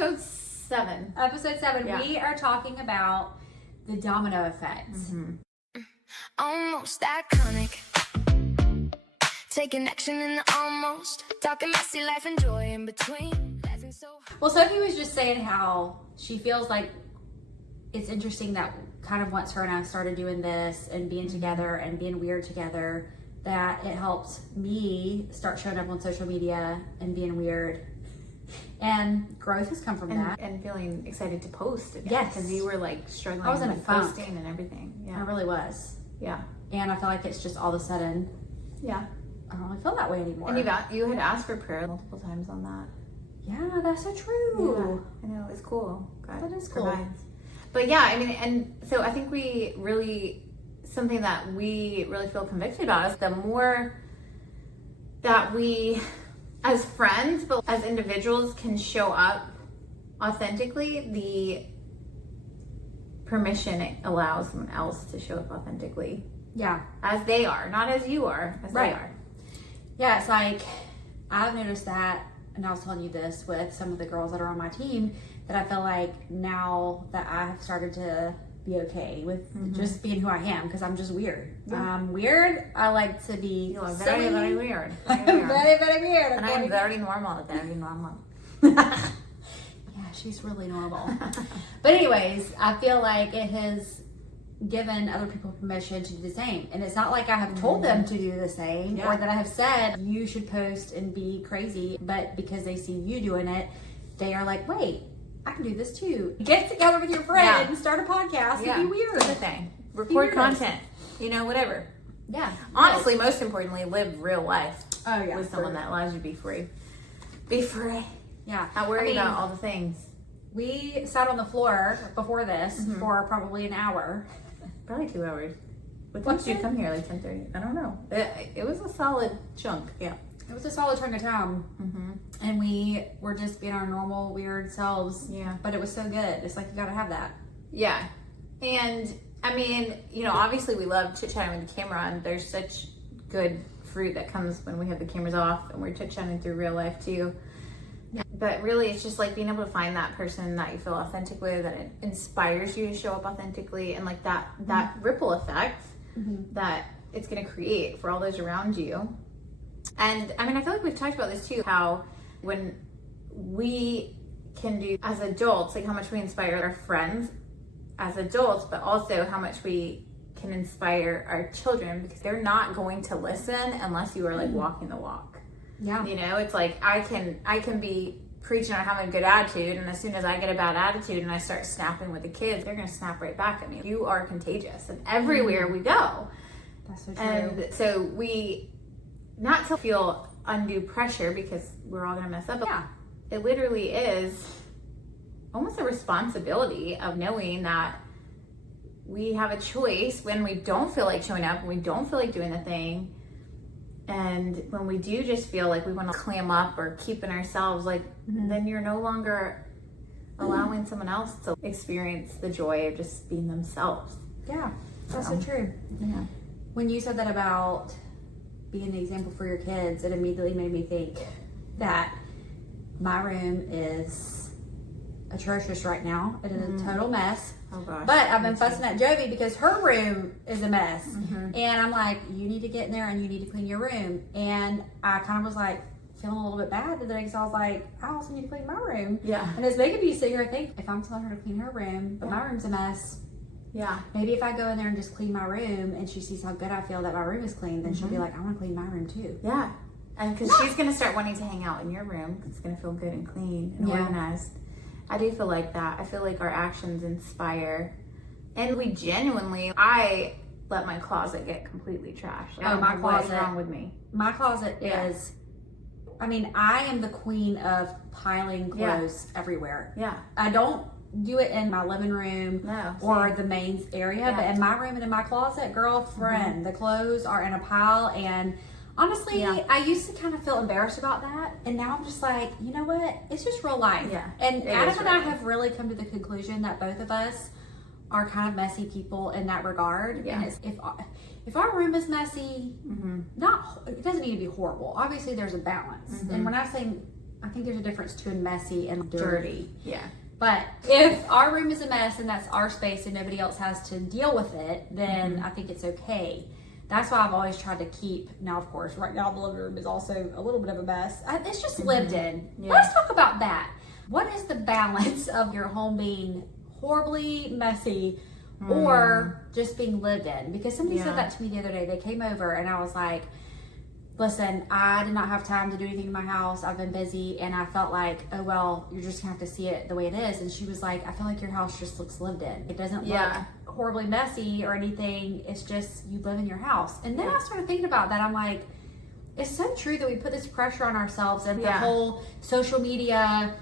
episode 7. Episode 7. Yeah. We are talking about the domino effect. Almost iconic. Taking action in the almost. Talking messy life and joy in between. Laughing so hard. Well, Sophie was just saying how she feels like it's interesting that kind of once her and I started doing this and being together and being weird together, that it helped me start showing up on social media and being weird. And growth has come from that. And feeling excited to post again. Yes. Because you were like struggling I was in a with funk. posting and everything. I Yeah. really was. Yeah. And I feel like it's just all of a sudden, Yeah. I don't really feel that way anymore. And you had asked for prayer multiple times on that. Yeah, that's so true. Yeah. I know. It's cool. God That is cool. provides. But yeah, I mean, and so I think something that we really feel convicted about is the more that we, as friends, but as individuals, can show up authentically, the permission it allows someone else to show up authentically Yeah. as they are, not as you are, as Right. they are. Yeah, it's like, I've noticed that, and I was telling you this with some of the girls that are on my team, that I feel like now that I have started to be okay with just being who I am, because I'm just weird. I'm weird. I like to be You are silly. very, very weird. I'm very, very weird. And I am very normal, very normal. Yeah, she's really normal. But anyways, I feel like it has given other people permission to do the same. And it's not like I have told them to do the same or that I have said you should post and be crazy, but because they see you doing it, they are like, wait, I can do this too. Get together with your friend and start a podcast and be weird. That's the thing. Record weirdos. content. Whatever. Yeah. Honestly, most importantly, live real life Oh yeah. with someone that allows you to be free. Be free. Yeah. Not worry about all the things. We sat on the floor before this for probably an hour. Probably 2 hours. What time did you come here? Like 10:30? I don't know. It was a solid chunk. Yeah. It was a solid chunk of time. And we were just being our normal, weird selves. Yeah. But it was so good. It's like, you gotta have that. Yeah. And I mean, obviously we love chit-chatting with the camera on. There's such good fruit that comes when we have the cameras off and we're chit-chatting through real life too. Yeah. But really, it's just like being able to find that person that you feel authentic with, that it inspires you to show up authentically, and like that ripple effect that it's going to create for all those around you. And I mean, I feel like we've talked about this too, how when we can do as adults, like how much we inspire our friends as adults, but also how much we can inspire our children, because they're not going to listen unless you are like walking the walk. Yeah. It's like I can be preaching on having a good attitude, and as soon as I get a bad attitude and I start snapping with the kids, they're gonna snap right back at me. You are contagious, and everywhere we go. That's so true. And so we not to feel undue pressure, because we're all gonna mess up. But it literally is almost a responsibility of knowing that we have a choice when we don't feel like showing up, when we don't feel like doing the thing. And when we do just feel like we want to clam up or keep in ourselves, like then you're no longer allowing someone else to experience the joy of just being themselves. Yeah, that's so true. Yeah. When you said that about being an example for your kids, it immediately made me think that my room is atrocious right now. It is a total mess. Oh gosh. But I've been fussing at Jovi because her room is a mess. And I'm like, you need to get in there and you need to clean your room. And I kind of was like feeling a little bit bad today, because I was like, I also need to clean my room. Yeah. And it's making me sit here and think, if I'm telling her to clean her room, but my room's a mess, Yeah. maybe if I go in there and just clean my room and she sees how good I feel that my room is clean, then she'll be like, I want to clean my room too. Yeah. And because she's going to start wanting to hang out in your room, because it's going to feel good and clean and organized. I do feel like that. I feel like our actions inspire. And we genuinely, I let my closet get completely trashed. I don't my know what is closet. wrong with me. My closet is, I mean, I am the queen of piling clothes everywhere. Yeah. I don't do it in my living room or the main area, but in my room and in my closet, girlfriend, the clothes are in a pile. And honestly, I used to kind of feel embarrassed about that, and now I'm just like, you know what? It's just real life. Yeah, and it Adam is and I real life. have really come to the conclusion that both of us are kind of messy people in that regard. Yeah. And it's, if our room is messy, it doesn't need to be horrible. Obviously, there's a balance. And when I say I think there's a difference between messy and dirty. Yeah. But if our room is a mess and that's our space and nobody else has to deal with it, then I think it's okay. That's why I've always tried to keep, now of course, right now the living room is also a little bit of a mess. It's just lived in. Yeah. Let's talk about that. What is the balance of your home being horribly messy or just being lived in? Because somebody said that to me the other day. They came over and I was like, listen, I did not have time to do anything in my house. I've been busy. And I felt like, oh, well, you're just going to have to see it the way it is. And she was like, I feel like your house just looks lived in. It doesn't look horribly messy or anything. It's just you live in your house. And then I started thinking about that. I'm like, it's so true that we put this pressure on ourselves and the whole social media,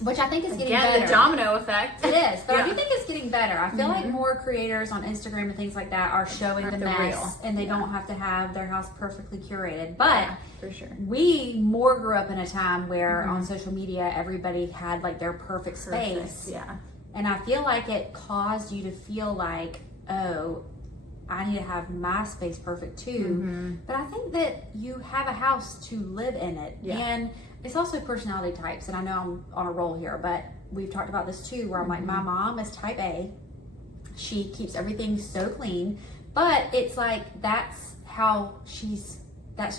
which I think is getting better. The domino effect. It is, but I do think it's getting better. I feel like more creators on Instagram and things like that are showing the mess, and they don't have to have their house perfectly curated. But for sure, we more grew up in a time where on social media everybody had like their perfect space. Yeah, and I feel like it caused you to feel like, oh, I need to have my space perfect too. But I think that you have a house to live in it, and it's also personality types. And I know I'm on a roll here, but we've talked about this too, where I'm like, my mom is type A. She keeps everything so clean, but it's like, that's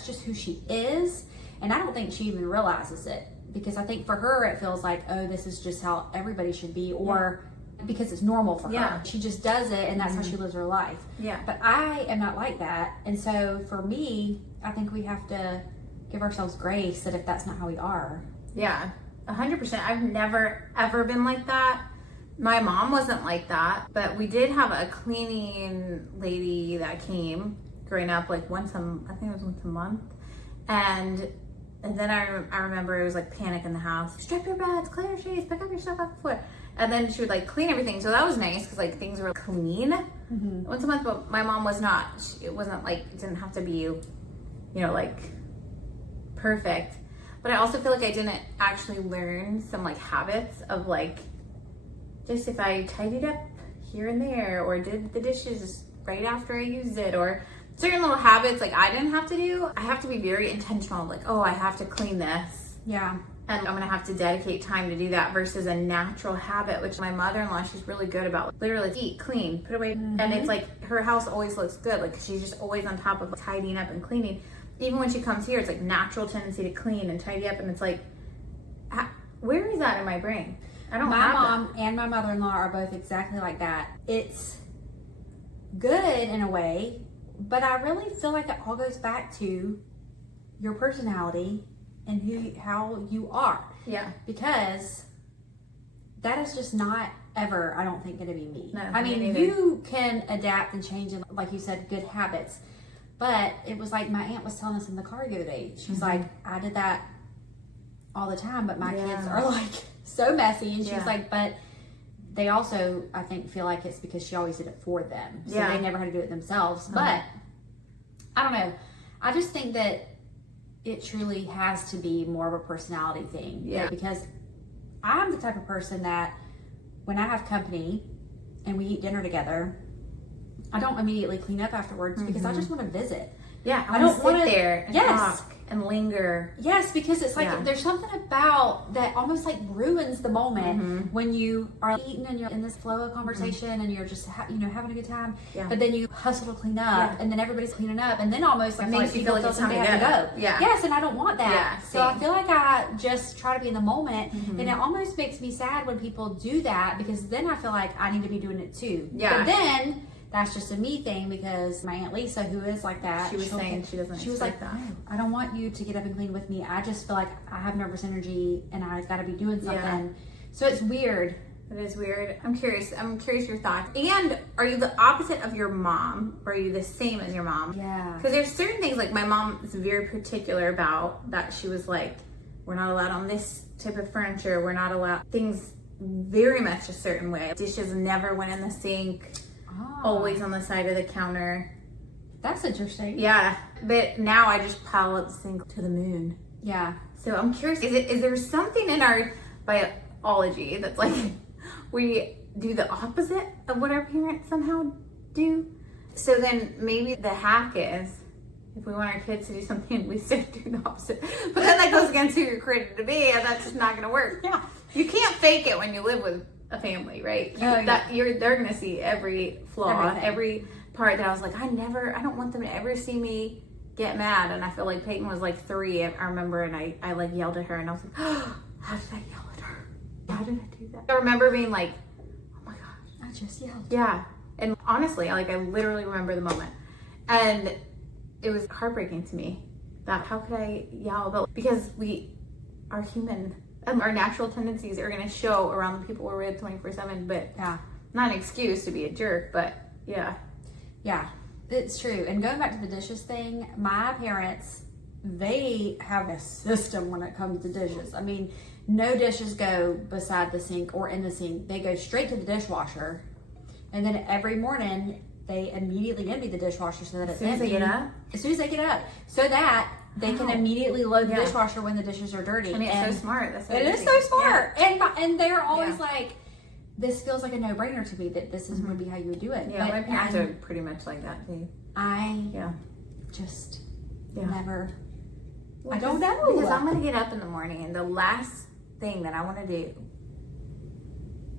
just who she is. And I don't think she even realizes it, because I think for her, it feels like, oh, this is just how everybody should be, or because it's normal for her. She just does it, and that's how she lives her life. But I am not like that. And so for me, I think we have to give ourselves grace that if that's not how we are. Yeah, 100%. I've never ever been like that. My mom wasn't like that, but we did have a cleaning lady that came growing up, like I think it was once a month. And then I remember it was like panic in the house. Strip your beds, clear your sheets, pick up your stuff off the floor. And then she would like clean everything. So that was nice because like things were clean once a month, but my mom was not. It wasn't like, it didn't have to be, you know, like perfect. But I also feel like I didn't actually learn some like habits of like, just if I tidied up here and there, or did the dishes right after I used it, or certain little habits like I didn't have to do. I have to be very intentional, like, oh, I have to clean this. Yeah. And I'm gonna have to dedicate time to do that versus a natural habit, which my mother-in-law, she's really good about. Literally eat, clean, put away. And it's like her house always looks good. Like she's just always on top of tidying up and cleaning. Even when she comes here, it's like natural tendency to clean and tidy up. And it's like, where is that in my brain? I don't have My mom and my mother-in-law are both exactly like that. It's good in a way, but I really feel like it all goes back to your personality and how you are. Yeah. Because that is just not ever, I don't think, going to be me. No, I mean, you can adapt and change, and like you said, good habits. But it was like my aunt was telling us in the car the other day. She's like, I did that all the time, but my kids are like so messy. And she was like, but they also, I think, feel like it's because she always did it for them. So they never had to do it themselves. But I don't know. I just think that it truly has to be more of a personality thing. Yeah. Because I'm the type of person that when I have company and we eat dinner together, I don't immediately clean up afterwards because I just want to visit. Yeah, I don't want sit to there and talk and linger. Yes, because it's like there's something about that almost like ruins the moment when you are eating and you're in this flow of conversation and you're just having a good time. Yeah. But then you hustle to clean up and then everybody's cleaning up and then almost like makes you feel like it's time to go. Yeah. Yes, and I don't want that. Yeah, so I feel like I just try to be in the moment, and it almost makes me sad when people do that because then I feel like I need to be doing it too. Yeah. But then that's just a me thing because my Aunt Lisa, who is like that, she was saying she doesn't. She was like, that. No, I don't want you to get up and clean with me. I just feel like I have nervous energy and I've got to be doing something. Yeah. So it's weird. It is weird. I'm curious your thoughts. And are you the opposite of your mom, or are you the same as your mom? Yeah. Because there's certain things like my mom is very particular about that. She was like, we're not allowed on this type of furniture. We're not allowed things very much a certain way. Dishes never went in the sink. Always on the side of the counter. That's interesting. Yeah, but now I just pile up the sink to the moon. Yeah. So I'm curious, is there something in our biology that's like we do the opposite of what our parents somehow do? So then maybe the hack is if we want our kids to do something, we still do the opposite. But then that goes against who you're created to be, and that's just not going to work. Yeah. You can't fake it when you live with a family, right? They're going to see every flaw, Everything. every part that I was like, I don't want them to ever see me get mad. And I feel like Peyton was like 3, I remember, and I like yelled at her, and I was like, oh, how did I yell at her? How did I do that? I remember being like, oh my gosh. I just yelled. Yeah. And honestly, I literally remember the moment. And it was heartbreaking to me that how could I yell? But because we are human and our natural tendencies are going to show around the people we're with 24/7, but Yeah. not an excuse to be a jerk, but yeah. Yeah, it's true. And going back to the dishes thing, my parents, they have a system when it comes to dishes. I mean, no dishes go beside the sink or in the sink. They go straight to the dishwasher. And then every morning, they immediately empty the dishwasher so that it's empty. As soon as they get up? As soon as they get up. So that they can immediately load the Yeah. dishwasher when the dishes are dirty. I mean, it's so smart. That's so It is easy. so smart. And they're always Yeah. like, this feels like a no-brainer to me that this is would be how you would do it. Yeah, But my parents are pretty much like that too. I Yeah. just Yeah. never. Well, I don't know. Because I'm going to get up in the morning, and the last thing that I want to do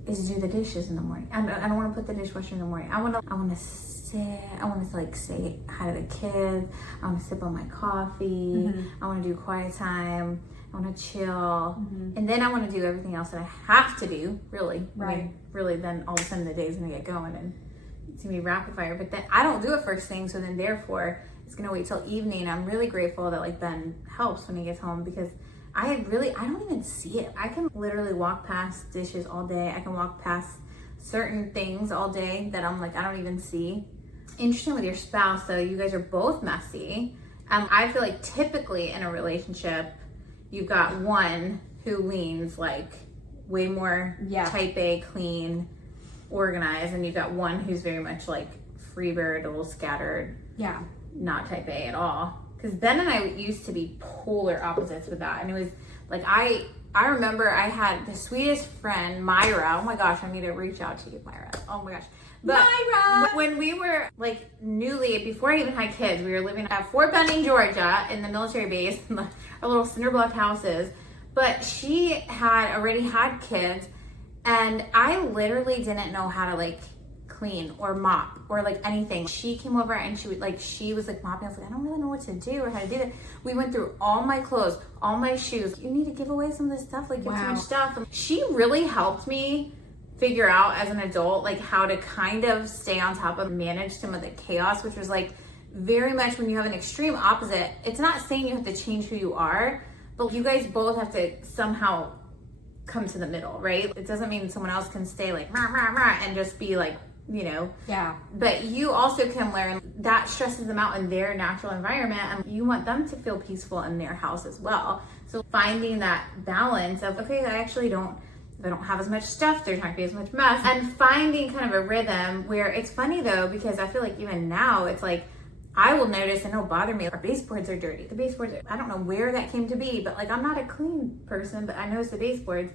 is do the dishes in the morning. I don't want to put the dishwasher in the morning. I want to sit. I want to like say hi to the kids. I want to sip on my coffee. I want to do quiet time. I want to chill, and then I want to do everything else that I have to do. Really, Right. I mean, really. Then all of a sudden the day's gonna get going, and it's gonna be rapid fire. But then I don't do it first thing, so then therefore it's gonna wait till evening. I'm really grateful that like Ben helps when he gets home because I don't even see it. I can literally walk past dishes all day. I can walk past certain things all day that I'm like I don't even see. Interesting with your spouse though, you guys are both messy. I feel like typically in a relationship, you've got one who leans like way more type A, clean, organized, and you've got one who's very much like freebird, a little scattered, not type A at all. Because Ben and I used to be polar opposites with that, and it was like I remember I had the sweetest friend, Myra. Oh my gosh, I need to reach out to you, Myra. Oh my gosh. But Myra! When we were like newly, before I even had kids, we were living at Fort Benning, Georgia, in the military base, in our little cinder block houses. But she had already had kids, and I literally didn't know how to like clean or mop or like anything. She came over and she was like mopping. I was like, I don't really know what to do or how to do that. We went through all my clothes, all my shoes. You need to give away some of this stuff, like you have too much stuff. And she really helped me figure out as an adult like how to kind of stay on top of manage some of the chaos, which was like very much when you have an extreme opposite. It's not saying you have to change who you are, but you guys both have to somehow come to the middle, right? It doesn't mean someone else can stay like rah, rah, rah, and just be like, you know. Yeah. But you also can learn that stresses them out in their natural environment, and you want them to feel peaceful in their house as well. So finding that balance of, okay, if I don't have as much stuff, there's not gonna be as much mess. And finding kind of a rhythm where it's funny though, because I feel like even now it's like, I will notice and it'll bother me. Our baseboards are dirty. The baseboards, I don't know where that came to be, but like I'm not a clean person, but I notice the baseboards.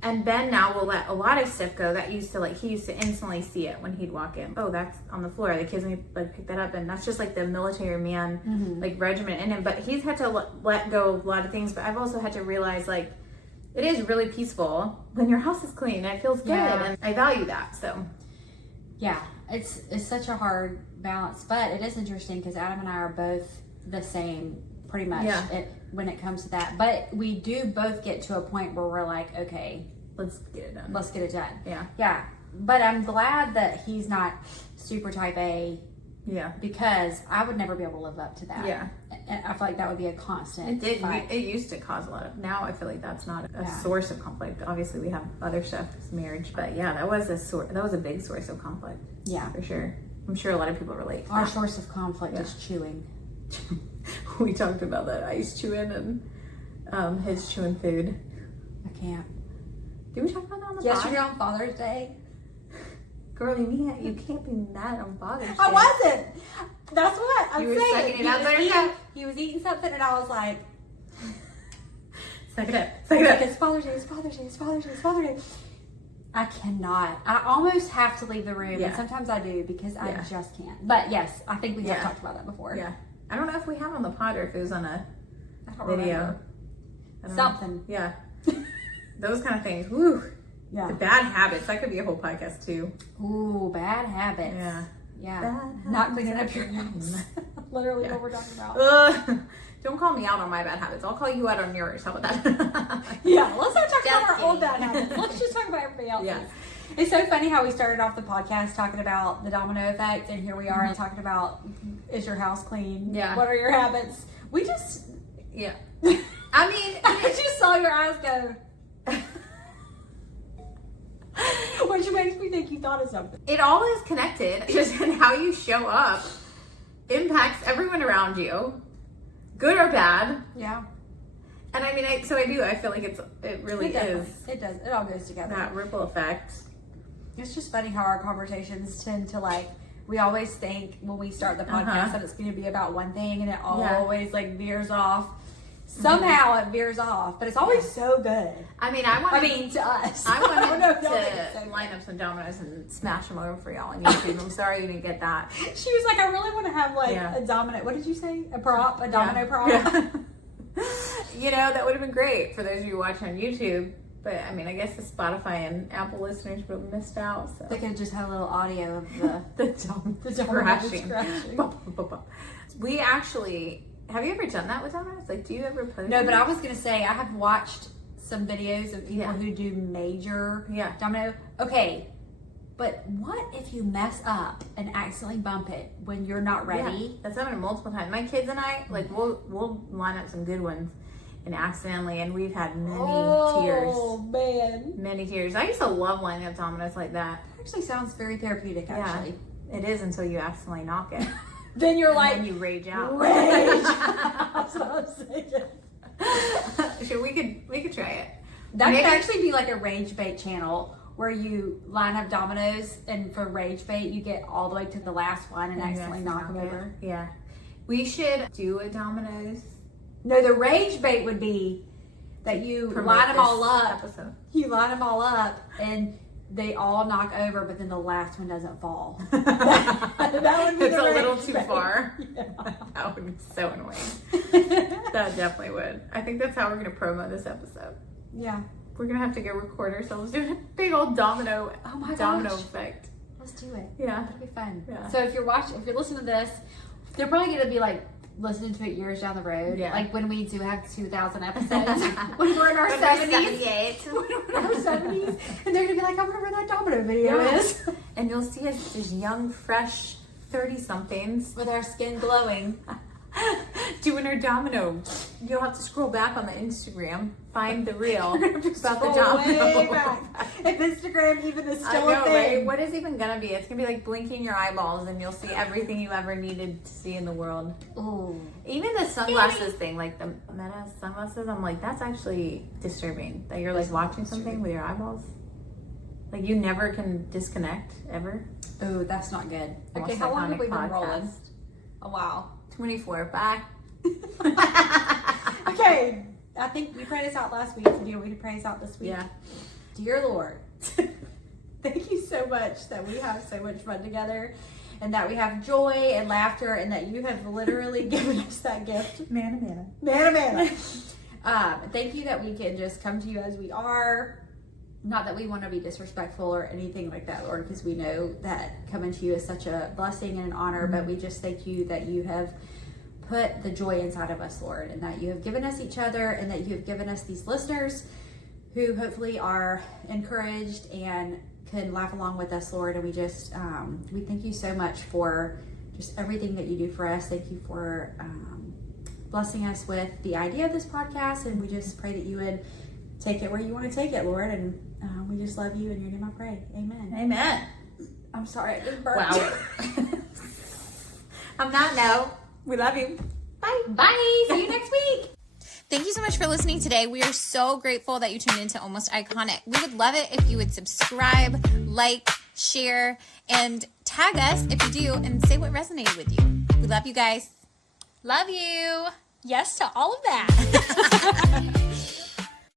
And Ben now will let a lot of stuff go that he used to instantly see it when he'd walk in. Oh, that's on the floor. The kids need to like pick that up. And that's just like the military man, like regiment in him. But he's had to let go of a lot of things. But I've also had to realize like, it is really peaceful when your house is clean and it feels good, and I value that. So yeah, it's such a hard balance, but it is interesting because Adam and I are both the same pretty much when it comes to that, but we do both get to a point where we're like, okay, let's get it done. Yeah, but I'm glad that he's not super type A. Yeah, because I would never be able to live up to that. Yeah, and I feel like that would be a constant. It used to cause a lot of. Now I feel like that's not a source of conflict. Obviously, we have other stuff, it's marriage, but yeah, that was a big source of conflict. Yeah, for sure. I'm sure a lot of people relate. Our source of conflict is chewing. We talked about that. Ice chewing and his chewing food. I can't. Did we talk about that on the yesterday on Father's Day? Girl, you can't be mad on Father's Day. I wasn't. That's what I'm saying. You were sucking it up. He was eating something, and I was like, suck it up. Suck it up. It's Father's Day. It's Father's Day. It's Father's Day. It's Father's Day. I cannot. I almost have to leave the room, and sometimes I do because I just can't. But yes, I think we have talked about that before. Yeah. I don't know if we have on the pod or if it was on a I don't video. remember. I don't Something. know. Yeah. Those kind of things. Woo. Yeah. The bad habits. That could be a whole podcast too. Ooh, bad habits. Yeah. Yeah. Bad Not habits. cleaning up your house. Literally Yeah. what we're talking about. Don't call me out on my bad habits. I'll call you out on yours. How about that? Yeah, let's not talk about Just our old bad kidding. habits. Let's just talk about everybody else's. Yeah. It's so funny how we started off the podcast talking about the domino effect, and here we are talking about, is your house clean? Yeah. What are your habits? We just, Yeah. I mean, I just saw your eyes go, which makes me think you thought of something. it all is connected. Just in how you show up impacts everyone around you, good or bad. Yeah. And I mean, I feel like it really is It does. It all goes together. that ripple effect. It's just funny how our conversations tend to like, we always think when we start the podcast that it's going to be about one thing, and it always like veers off. Somehow it veers off, but it's always so good. I mean, to us. I don't know wanted if they'll think it's so to good. line up some dominoes and smash them over for y'all on YouTube. I'm sorry you didn't get that. She was like, I really want to have like a domino. What did you say? A prop? A domino prop? Yeah. You know, that would have been great for those of you watching on YouTube. But I mean, I guess the Spotify and Apple listeners would have missed out. So They could have just had a little audio of the the dominoes crashing. We actually, have you ever done that with dominoes? Like, do you ever play? No, but I was going to say, I have watched some videos of people Yeah. who do major Yeah. domino. Okay, but what if you mess up and accidentally bump it when you're not ready? Yeah, that's happened multiple times. My kids and I, like, we'll line up some good ones and accidentally, and we've had many tears. Oh, man. Many tears. I used to love lining up dominoes like that. Actually sounds very therapeutic, actually. It is until you accidentally knock it. Then you're And like, then you rage out. rage. That's what I was thinking. Sure, we could try it. That Maybe- could actually be like a rage bait channel where you line up dominoes, and for rage bait, you get all the way to the last one and accidentally knock them over. Yeah. We should do a dominoes. No, the rage bait would be that you Promote line them this all up. episode. You line them all up, and they all knock over, but then the last one doesn't fall. That would be It's the a little rage too bait. far. Yeah. That would be so annoying. That definitely would. I think that's how we're going to promo this episode. Yeah. We're going to have to go record ourselves doing a big old domino gosh. effect. Let's do it. Yeah. That'd be fun. Yeah. So if you're listening to this, they're probably going to be like listening to it years down the road. Yeah. Like when we do have 2,000 episodes. When we're in our 70s. When we're in our 70s. And they're going to be like, I wonder where that domino video is. And you'll see us as young, fresh 30-somethings With our skin glowing. doing our domino. You'll have to scroll back on the Instagram, find the reel We're gonna have to about the scroll domino. way back. If Instagram even is I still know, a thing. right? What is even gonna be? It's gonna be like blinking your eyeballs, and you'll see everything you ever needed to see in the world. Ooh. Even the sunglasses thing, like the Meta sunglasses, I'm like, that's actually disturbing. That you're like watching something with your eyeballs. Like you never can disconnect ever. Ooh, that's not good. Okay, Most how long have iconic we been rolling? podcast. A while. 24. Bye. Okay, I think we prayed us out last week. So do you want me to pray us out this week? Yeah. Dear Lord, thank you so much that we have so much fun together, and that we have joy and laughter, and that you have literally given us that gift. Man. Man. Thank you that we can just come to you as we are. Not that we want to be disrespectful or anything like that, Lord, because we know that coming to you is such a blessing and an honor, but we just thank you that you have put the joy inside of us, Lord, and that you have given us each other, and that you have given us these listeners who hopefully are encouraged and can laugh along with us, Lord. And we just, we thank you so much for just everything that you do for us. Thank you for blessing us with the idea of this podcast, and we just pray that you would take it where you want to take it, Lord. And we just love you. In your name I pray. Amen. Amen. I'm sorry, I just burped. Wow. On that note, we love you. Bye. Bye. See you next week. Thank you so much for listening today. We are so grateful that you tuned into Almost Iconic. We would love it if you would subscribe, like, share, and tag us if you do, and say what resonated with you. We love you guys. Love you. Yes to all of that.